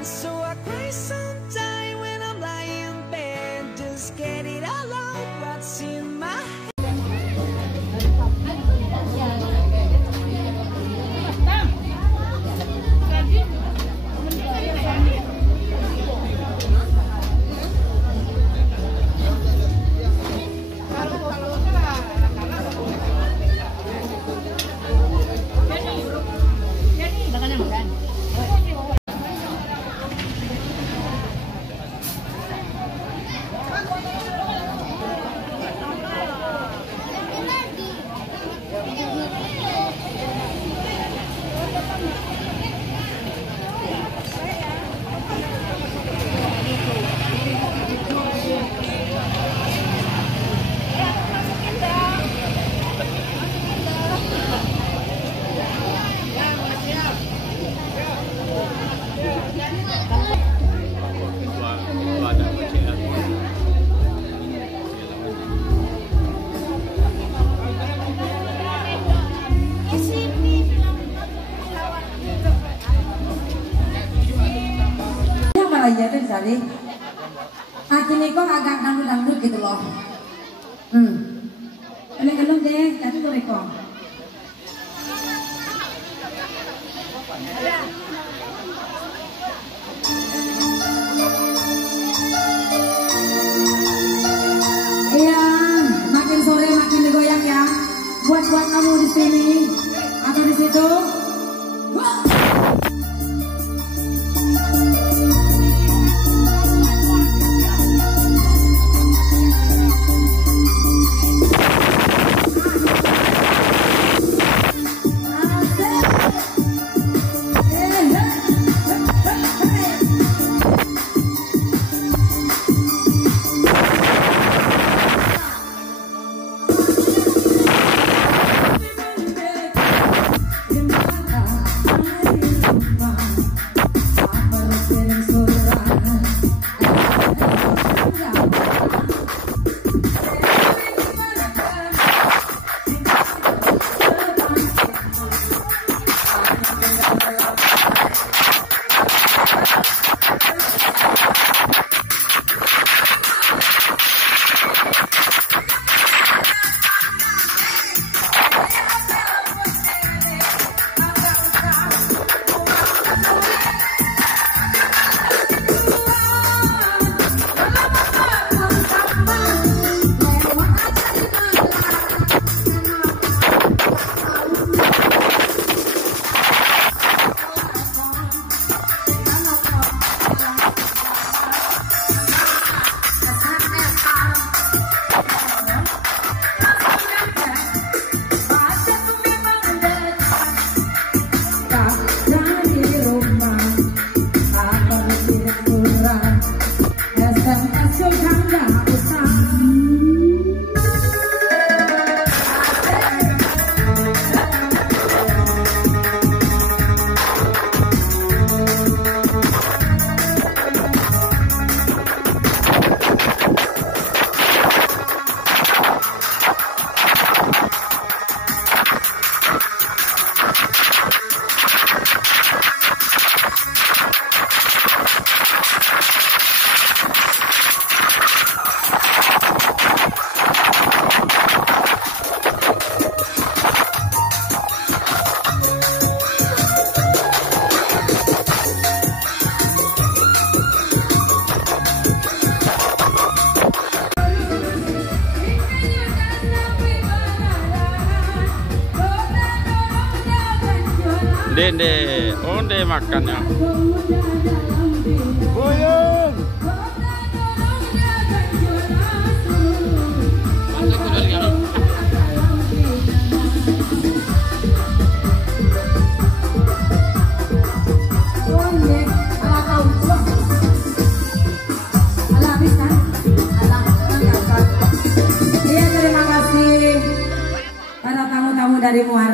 So I cry sometime when I'm lying in bed. Just get it all out, what's in my head. Ya itu jadi hati ini kok agak dangdut gitu loh. Eleng-eleng deh, jadi tuh Riko. Iya, makin sore makin digoyang ya. Buat kamu di sini atau di situ. Dende, onde makannya. Boyong. Iya, terima kasih para tamu-tamu dari Muara.